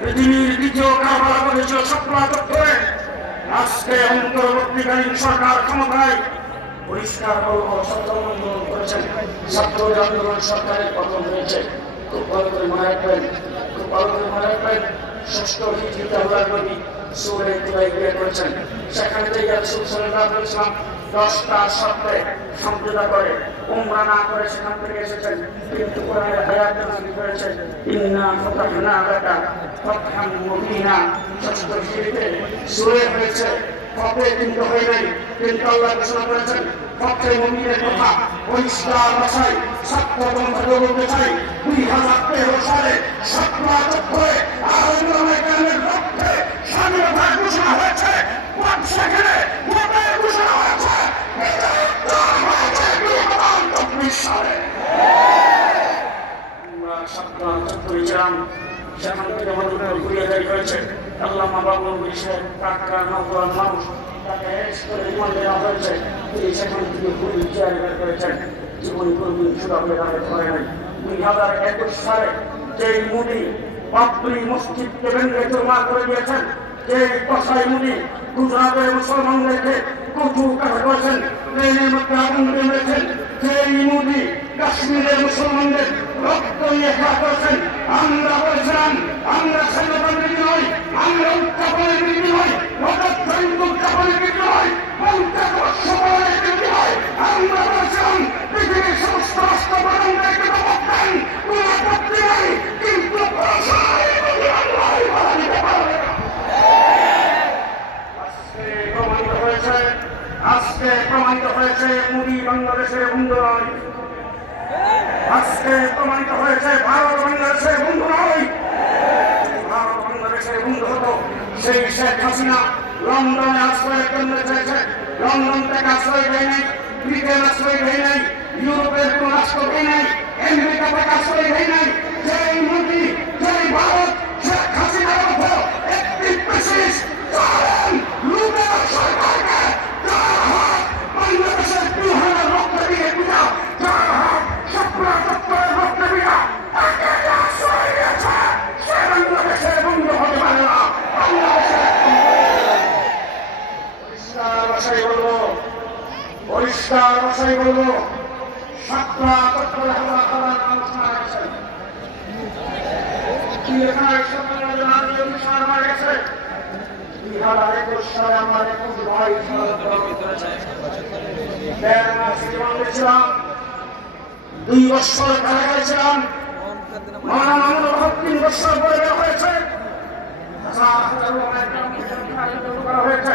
পৃথিবীর দ্বিতীয় কারবার করেছিল স্বপ্নাচক্রে আজকে অন্তর্বর্তীকালীন সরকার ক্ষমতায় পরিষ্কার করব সত্য আন্দোলন করেছেন ছাত্র আন্দোলন সরকারের পতন হয়েছে খুব ভালো করে মনে রাখবেন খুব ভালো করে মনে রাখবেন সুস্থ ভিত্তিতে আমরা করি সুরে তুলাই বিয়ে করেছেন সেখান থেকে দশটা সত্ত্বে সম্পূর্ণ করে উমরা না করে সেখান থেকে এসেছেন। কিন্তু কোরআনের আয়াত নাযিল করেছেন। ইন্না ফাতাহনা লাকা ফাতহান মুবিনা। হিজড়িতে সুরে হয়েছে ফতে কিন্তু হয় নাই। কিন্তু আল্লাহ ঘোষণা করেছেন ফতে মুমিনের কথা পরিষ্কার ভাষায় সত্য বন্ধকে বলতে চাই। দুই হাজার তেরো সালে সত্য করে আন্দোলনের লক্ষ্যে স্বাধীনতা ঘোষণা হয়েছে। পাঁচ করেছিলাম সেখান থেকে আমাদের ঘুরিয়ে দেয় হয়েছে। আল্লাহ বাবুল বিশ্বের টাকা নগর মানুষ, তাকে রিমান্ড দেওয়া হয়েছে। তিনি সেখান থেকে ঘুরি চেয়ার বের করেছেন জীবন কোনদিন সুরা দাঁড়াতে নাই। দুই হাজার একুশ সালে যেই মুদি বাবরি মসজিদকে ভেঙে চুরমার করে দিয়েছেন, যেই কসাই মুদি গুজরাটের মুসলমানদেরকে কচু কাটা করেছেন ট্রেনের মধ্যে আগুন মেরেছেন যেই মুদি কাশ্মীরের মুসলমানদের রক্ত নিয়ে খেলা করেছেন। আমরা বলেছিলাম, আমরা স্বাধীনতার বিরোধী নই, আমরা উত্থাপনের বিরোধী নই রজতকালীন উত্থাপনের বিরোধী নই পঞ্চাশ বর্ষ পরের বিরোধী নই। আমরা বলেছিলাম, পৃথিবীর সমস্ত রাষ্ট্র প্রধানদেরকে দমক কোন আপত্তি নেই, কিন্তু প্রশাসনের বিরোধী আল্লাহই বাধা দিতে পারবে না। আজকে প্রমাণিত হয়েছে মুদি বাংলাদেশের নয় আজকে প্রমাণিত হয়েছে, ভারত বাংলাদেশের বন্ধু নয়। ভারত বাংলাদেশের বন্ধু হতো সেই শেখ হাসিনা। লন্ডনে আশ্রয়ের জন্য চেয়েছে লন্ডন থেকে আশ্রয় দেয় নাই, ব্রিটেন আশ্রয় দেয় নাই, ইউরোপের কোন রাষ্ট্র দেয় নাই, আমেরিকা ভাষায় বলব পরিষ্কার ভাষায় বলব, সাতটা দুই বছর ছিলাম তিন বছর পরে হয়েছে। করা হয়েছে।